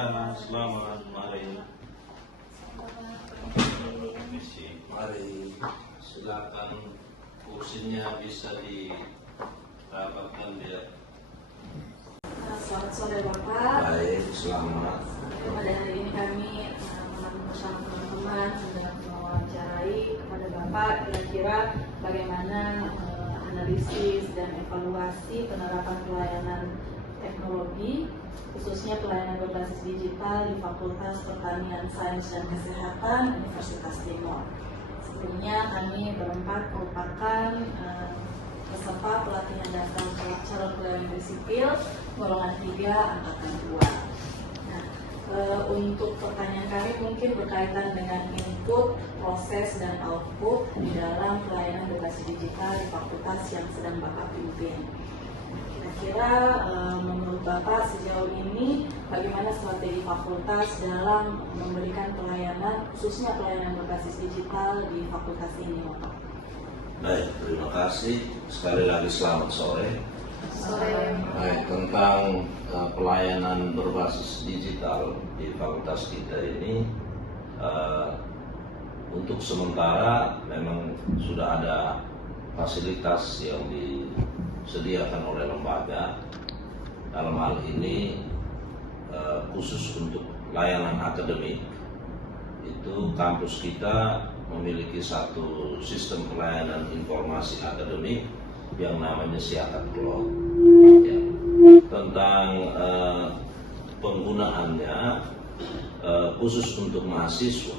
Ya, selamat. Mari. Mari, silakan kursinya bisa dirapatkan biar. Selamat sore Bapak. Baik, selamat. Pada hari ini kami bersama teman-teman sedang mewawancarai kepada Bapak kira-kira bagaimana analisis dan evaluasi penerapan pelayanan teknologi khususnya pelayanan berbasis digital di Fakultas Pertanian Sains dan Kesehatan Universitas Timor. Sebelumnya kami berempat merupakan peserta pelatihan dasar calon pegawai negeri sipil golongan 3 angkatan 2. Nah, untuk pertanyaan kami mungkin berkaitan dengan input, proses dan output di dalam pelayanan berbasis digital di fakultas yang sedang Bapak pimpin. Kira-kira menurut Bapak sejauh ini bagaimana strategi fakultas dalam memberikan pelayanan khususnya pelayanan berbasis digital di fakultas ini, Bapak? Baik, terima kasih. Sekali lagi selamat sore. Sore. Baik, tentang pelayanan berbasis digital di fakultas kita ini, untuk sementara memang sudah ada fasilitas yang disediakan oleh lembaga. Dalam hal ini khusus untuk layanan akademik, itu kampus kita memiliki satu sistem pelayanan informasi akademik yang namanya Siakat Cloud. Ya. Tentang penggunaannya khusus untuk mahasiswa,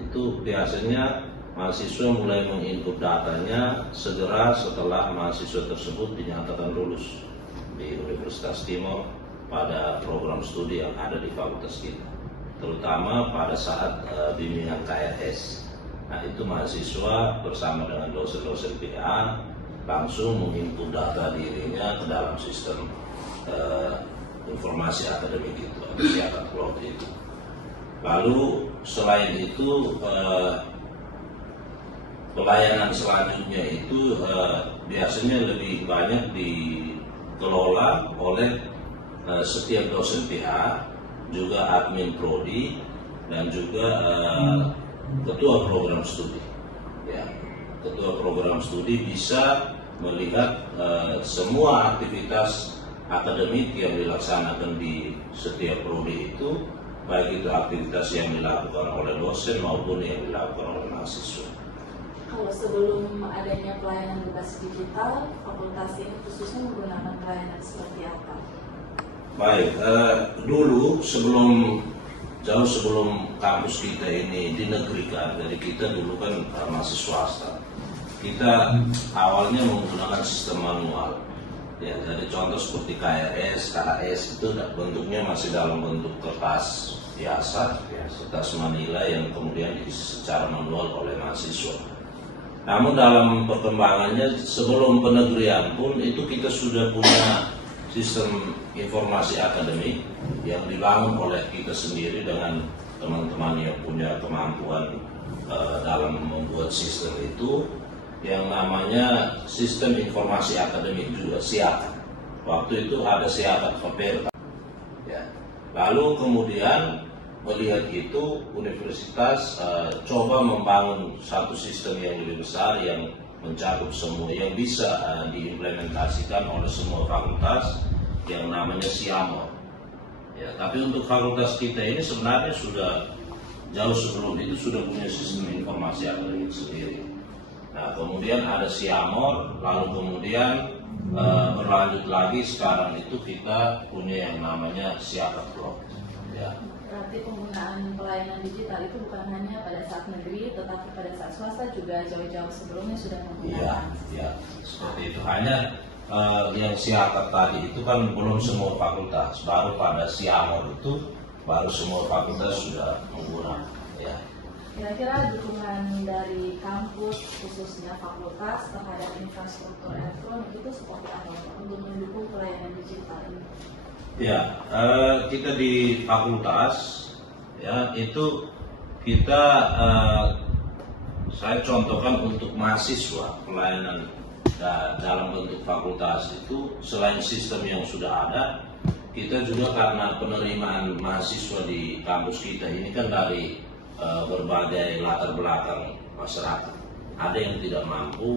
itu biasanya mahasiswa mulai menginput datanya segera setelah mahasiswa tersebut dinyatakan lulus di Universitas Timor pada program studi yang ada di fakultas kita, terutama pada saat bimbingan KRS. Nah, itu mahasiswa bersama dengan dosen-dosen PA langsung menginput data dirinya ke dalam sistem informasi akademik itu, Siakat Cloud itu. Lalu selain itu pelayanan selanjutnya itu biasanya lebih banyak dikelola oleh setiap dosen PH, juga admin prodi, dan juga ketua program studi. Ya, ketua program studi bisa melihat semua aktivitas akademik yang dilaksanakan di setiap prodi itu, baik itu aktivitas yang dilakukan oleh dosen maupun yang dilakukan oleh mahasiswa. Kalau sebelum adanya pelayanan berbasis digital, fakultas ini khususnya menggunakan pelayanan seperti apa? Baik, dulu jauh sebelum kampus kita ini dinegrikan, jadi kita dulu kan masih swasta. Kita awalnya menggunakan sistem manual. Ya, jadi contoh seperti KRS, KHS itu bentuknya masih dalam bentuk kertas biasa, kertas manila yang kemudian diisi secara manual oleh mahasiswa. Namun dalam perkembangannya sebelum penegrian pun itu kita sudah punya sistem informasi akademik yang dibangun oleh kita sendiri dengan teman-teman yang punya kemampuan dalam membuat sistem itu, yang namanya sistem informasi akademik juga SIAK. Waktu itu ada SIAK Faperta. Ya. Lalu kemudian melihat itu universitas coba membangun satu sistem yang lebih besar yang mencakup semua, yang bisa diimplementasikan oleh semua fakultas, yang namanya SIAMOR. Ya, tapi untuk fakultas kita ini sebenarnya sudah jauh sebelum itu sudah punya sistem informasi akademik sendiri. Nah, kemudian ada SIAMOR, lalu kemudian berlanjut lagi sekarang itu kita punya yang namanya Siakat Cloud. Ya. Berarti penggunaan pelayanan digital itu bukan hanya pada saat negeri, tetapi pada saat swasta juga jauh-jauh sebelumnya sudah menggunakan. Iya, seperti itu. Hanya yang Siakat tadi itu kan belum semua fakultas, baru pada SIAMOR itu baru semua fakultas sudah menggunakan. Ya. Kira-kira dukungan dari kampus khususnya fakultas terhadap infrastruktur elektronik itu seperti apa untuk mendukung pelayanan digital ini? Ya, kita di fakultas ya itu kita saya contohkan untuk mahasiswa pelayanan dalam bentuk fakultas itu selain sistem yang sudah ada, kita juga karena penerimaan mahasiswa di kampus kita ini kan dari berbagai latar belakang masyarakat. Ada yang tidak mampu,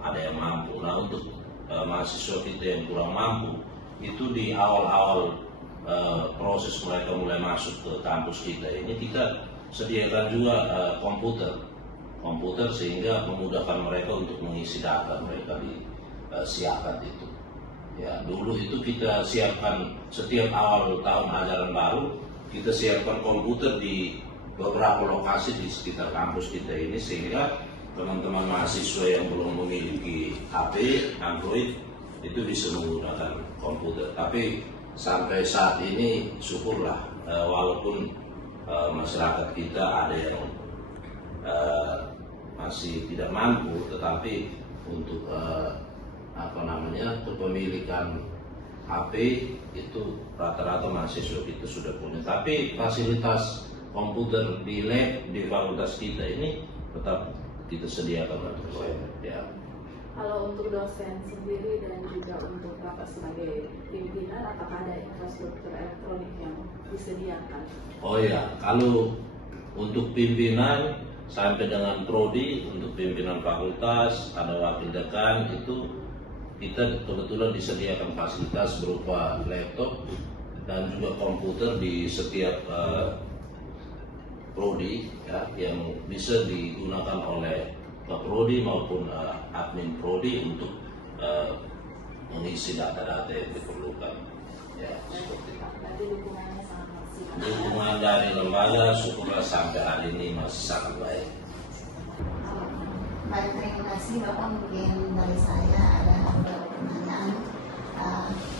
ada yang mampu. Nah, untuk mahasiswa kita yang kurang mampu, itu di awal-awal proses mereka mulai masuk ke kampus kita ini, kita sediakan juga komputer sehingga memudahkan mereka untuk mengisi data mereka di SIAKAT itu. Ya, dulu itu kita siapkan setiap awal tahun ajaran baru, kita siapkan komputer di beberapa lokasi di sekitar kampus kita ini sehingga teman-teman mahasiswa yang belum memiliki HP, Android itu bisa menggunakan komputer. Tapi sampai saat ini syukurlah walaupun masyarakat kita ada yang masih tidak mampu, tetapi untuk kepemilikan HP itu rata-rata mahasiswa kita sudah punya. Tapi fasilitas komputer di lab di fakultas kita ini tetap kita sediakan untuk ya. Kalau untuk dosen sendiri dan juga untuk Bapak sebagai pimpinan, apakah ada infrastruktur elektronik yang disediakan? Oh ya, kalau untuk pimpinan sampai dengan prodi, untuk pimpinan fakultas, ada wakil dekan, itu kita kebetulan disediakan fasilitas berupa laptop dan juga komputer di setiap prodi ya, yang bisa digunakan oleh prodi maupun admin prodi untuk mengisi data-data yang diperlukan. Ya, seperti itu. Berarti dukungannya sangat maksimal. Dukungan dari lembaga syukurlah sampai hari ini masih sangat baik. Baik, terima kasih Bapak. Mungkin dari saya ada beberapa pertanyaan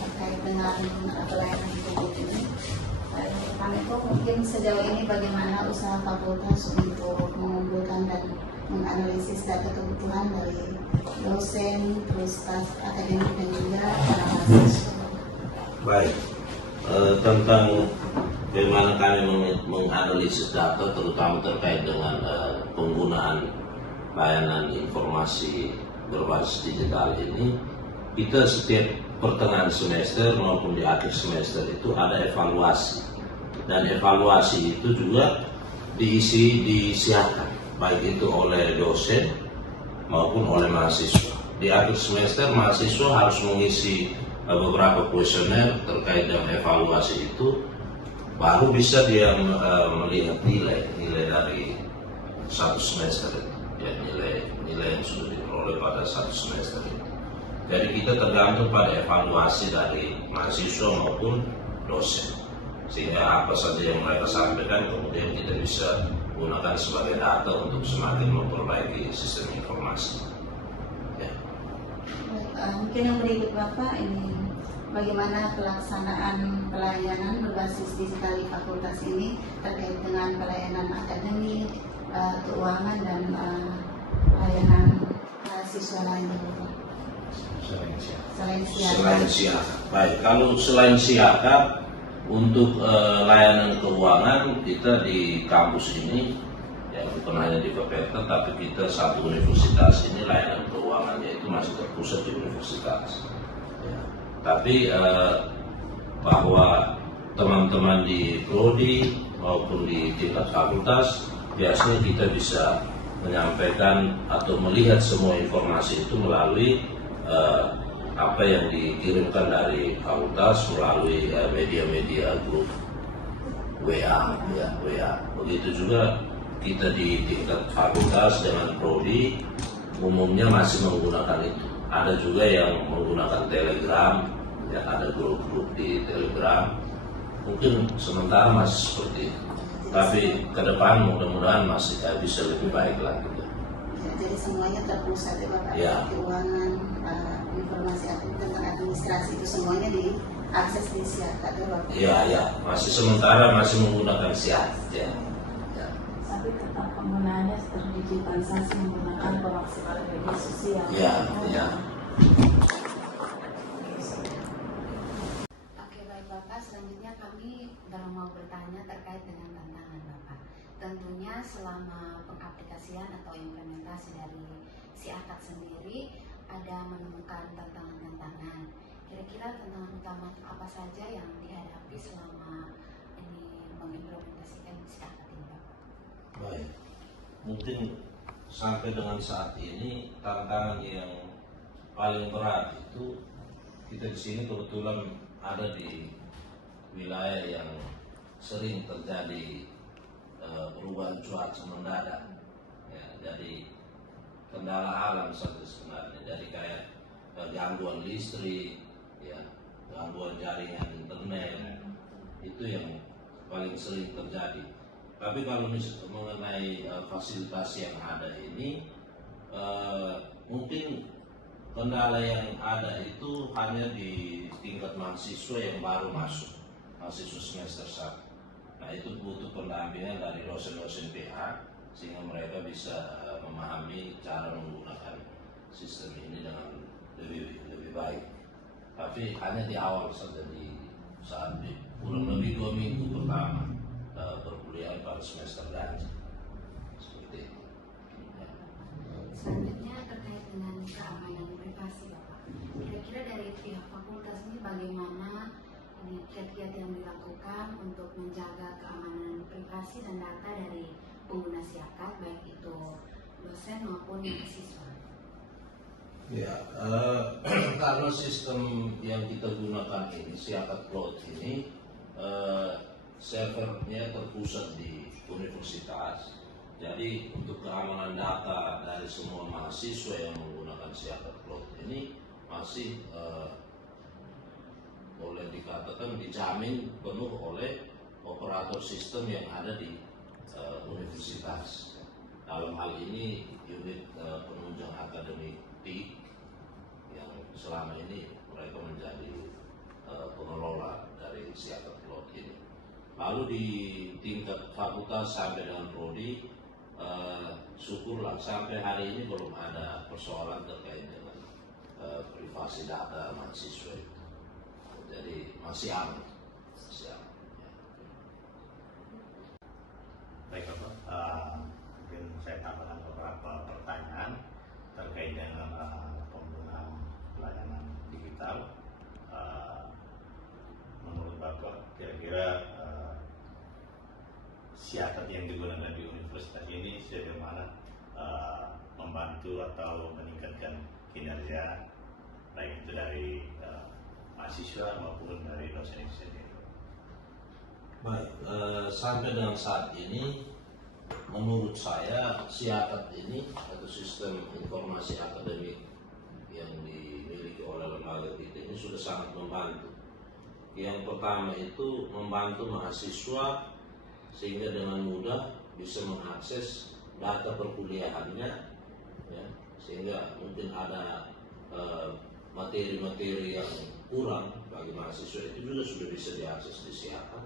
terkait dengan pelayanan publik ini. Kami itu mungkin sejauh ini bagaimana usaha fakultas untuk mengumpulkan dan menganalisis data kebutuhan dari dosen, terus staf akademik dan juga para mahasiswa. Baik, tentang bagaimana kami menganalisis data terutama terkait dengan penggunaan layanan informasi berbasis digital ini, kita setiap pertengahan semester maupun di akhir semester itu ada evaluasi, dan evaluasi itu juga disiapkan baik itu oleh dosen maupun oleh mahasiswa. Di akhir semester mahasiswa harus mengisi beberapa kuesioner terkait dengan evaluasi itu, baru bisa dia melihat nilai dari satu semester itu, ya, nilai yang sudah diperoleh pada satu semester itu. Jadi kita tergantung pada evaluasi dari mahasiswa maupun dosen, sehingga apa saja yang mereka sampaikan kemudian kita bisa gunakan sebagai data untuk semakin memperbaiki sistem informasi. Ya. Mungkin yang berikut Bapak ini, bagaimana pelaksanaan pelayanan berbasis digital di fakultas ini terkait dengan pelayanan akademik, keuangan dan pelayanan siswa lainnya Bapak? Selain SIAKAT. Baik, kalau selain SIAKAT, untuk layanan keuangan kita di kampus ini, ya bukan hanya di FPPT, tapi kita satu universitas ini layanan keuangannya itu masih terpusat di universitas. Ya. Tapi bahwa teman-teman di prodi maupun di tingkat fakultas biasanya kita bisa menyampaikan atau melihat semua informasi itu melalui apa yang dikirimkan dari fakultas melalui media-media grup WA, ya, WA. Begitu juga kita di tingkat fakultas dengan prodi umumnya masih menggunakan itu. Ada juga yang menggunakan Telegram, ya, ada grup-grup di Telegram. Mungkin sementara masih seperti itu, tapi ke depan mudah-mudahan masih bisa lebih baik lagi. Jadi semuanya terpusat ya Bapak, ya. Keuangan, informasi tentang administrasi itu semuanya diakses di SIAKAT ya Bapak? Ya, masih sementara masih menggunakan SIAKAT ya. Tapi tetap penggunaannya terdigitalisasi menggunakan pemaksimalan media sosial. Ya. Oke, baik Bapak, selanjutnya kami mau bertanya terkait dengan tantangan Bapak. Tentunya selama pengaplikasian atau implementasi dari SIAKAT sendiri ada menemukan tantangan-tantangan. Kira-kira tantangan utama apa saja yang dihadapi selama ini mengimplementasikan siakat ini, Pak? Baik, mungkin sampai dengan saat ini tantangan yang paling berat itu kita di sini kebetulan ada di wilayah yang sering terjadi perubahan cuaca mendadak. Ya, jadi kendala alam saja sebenarnya. Jadi kayak gangguan listrik, ya, gangguan jaringan internet, itu yang paling sering terjadi. Tapi kalau misalnya mengenai fasilitas yang ada ini, mungkin kendala yang ada itu hanya di tingkat mahasiswa yang baru masuk, mahasiswa semester 1. Nah, itu butuh pendampingan dari dosen-dosen PH sehingga mereka bisa memahami cara menggunakan sistem ini dengan lebih baik. Tapi hanya di awal saja, di saat kurang lebih 2 minggu pertama perkuliahan pada semester ganjil seperti itu. Selanjutnya terkait dengan keamanan privasi, Bapak. Kira-kira dari pihak fakultas ini bagaimana kiat-kiat yang dilakukan untuk menjaga keamanan privasi dan data dari pengguna siakat, baik itu dosen maupun mahasiswa? Ya, karena sistem yang kita gunakan ini, siakat cloud ini, servernya terpusat di universitas. Jadi untuk keamanan data dari semua mahasiswa yang menggunakan siakat cloud ini masih boleh dikatakan dijamin penuh oleh operator sistem yang ada di universitas. Dalam hal ini unit penunjang akademik PIK yang selama ini mereka menjadi pengelola dari siakat cloud ini. Lalu di tingkat fakultas sampai dengan prodi, syukurlah sampai hari ini belum ada persoalan terkait dengan privasi data mahasiswa itu. Jadi masih aman, masih aman. Ya. Baik, Bapak. Mungkin saya tambahkan beberapa pertanyaan terkait dengan penggunaan pelayanan digital. Menurut Bapak, kira-kira siakat yang digunakan di universitas ini bagaimana membantu atau meningkatkan kinerja baik itu dari mahasiswa maupun dari dosen itu sendiri? Baik, sampai dengan saat ini menurut saya siakat ini atau sistem informasi akademik yang dimiliki oleh lembaga kita ini sudah sangat membantu. Yang pertama itu membantu mahasiswa sehingga dengan mudah bisa mengakses data perkuliahannya, ya, sehingga mungkin ada materi-materi yang kurang bagi mahasiswa itu juga sudah bisa diakses di siakat.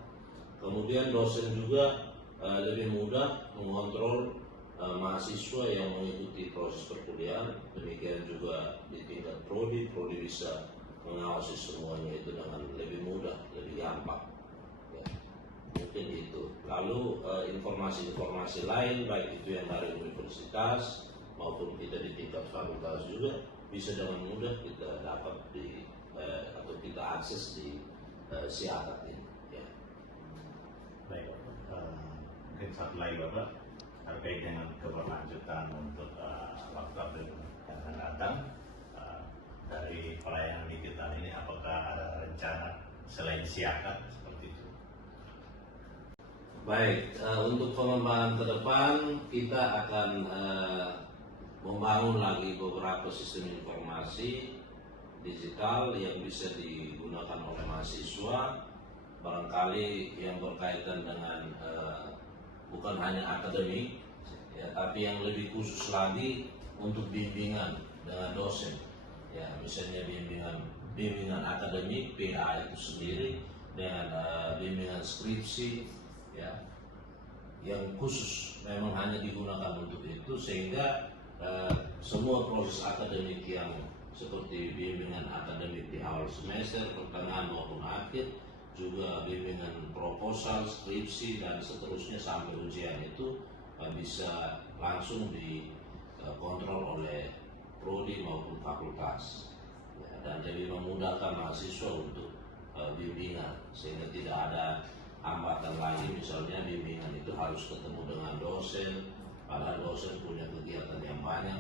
Kemudian dosen juga lebih mudah mengontrol mahasiswa yang mengikuti proses perkuliahan. Demikian juga di tingkat prodi bisa mengawasi semuanya itu dengan lebih mudah, lebih gampang. Ya, mungkin itu. Lalu informasi-informasi lain baik itu yang dari universitas maupun kita di tingkat fakultas juga bisa dengan mudah kita dapat atau kita akses di siakat ini. Ya. Baik, mungkin satu lagi Bapak terkait dengan keberlanjutan untuk waktu yang akan datang dari pelayanan digital ini, apakah ada rencana selain siakat seperti itu? Baik, untuk pengembangan ke depan kita akan membangun lagi beberapa sistem informasi digital yang bisa digunakan oleh mahasiswa, barangkali yang berkaitan dengan bukan hanya akademik, ya, tapi yang lebih khusus lagi untuk bimbingan dengan dosen, ya, misalnya bimbingan akademik PA itu sendiri dengan bimbingan skripsi, ya, yang khusus memang hanya digunakan untuk itu sehingga semua proses akademik yang seperti bimbingan akademik di awal semester, pertengahan maupun akhir, juga bimbingan proposal, skripsi dan seterusnya sampai ujian itu bisa langsung dikontrol oleh prodi maupun fakultas. Ya, dan jadi memudahkan mahasiswa untuk bimbingan, sehingga tidak ada hambatan lagi. Misalnya bimbingan itu harus ketemu dengan dosen, padahal dosen punya kegiatan yang banyak.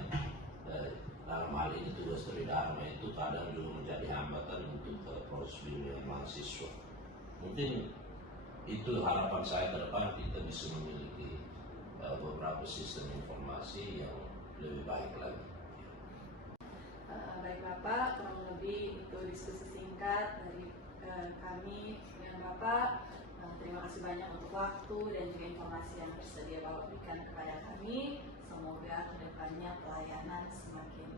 Dalam hal ini tugas tridharma itu kadang juga menjadi hambatan untuk proses bimbingan mahasiswa. Mungkin itu harapan saya ke depan, kita bisa memiliki beberapa sistem informasi yang lebih baik lagi. Baik Bapak, kurang lebih itu diskusi singkat dari kami dengan Bapak. Terima kasih banyak untuk waktu dan juga informasi yang bersedia Bapak berikan kepada kami. Semoga kedepannya pelayanan semakin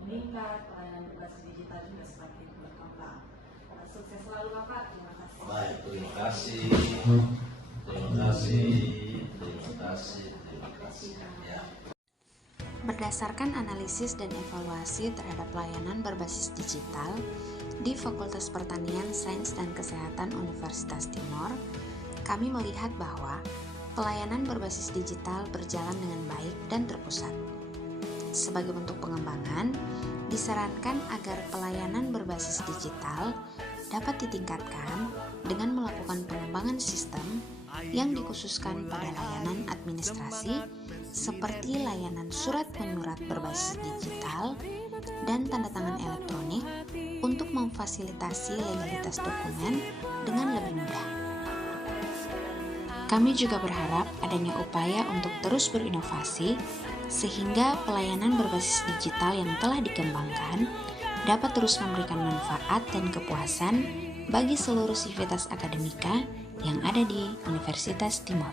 meningkat, pelayanan berbasis digital juga semakin berkembang. Sukses selalu Bapak, terima kasih. Baik, terima kasih. Terima kasih. Terima kasih. Terima kasih. Ya. Berdasarkan analisis dan evaluasi terhadap pelayanan berbasis digital di Fakultas Pertanian, Sains dan Kesehatan Universitas Timor, kami melihat bahwa pelayanan berbasis digital berjalan dengan baik dan terpusat. Sebagai bentuk pengembangan, disarankan agar pelayanan berbasis digital dapat ditingkatkan dengan melakukan pengembangan sistem yang dikhususkan pada layanan administrasi seperti layanan surat menyurat berbasis digital dan tanda tangan elektronik untuk memfasilitasi legalitas dokumen dengan lebih mudah. Kami juga berharap adanya upaya untuk terus berinovasi sehingga pelayanan berbasis digital yang telah dikembangkan dapat terus memberikan manfaat dan kepuasan bagi seluruh sivitas akademika yang ada di Universitas Timor.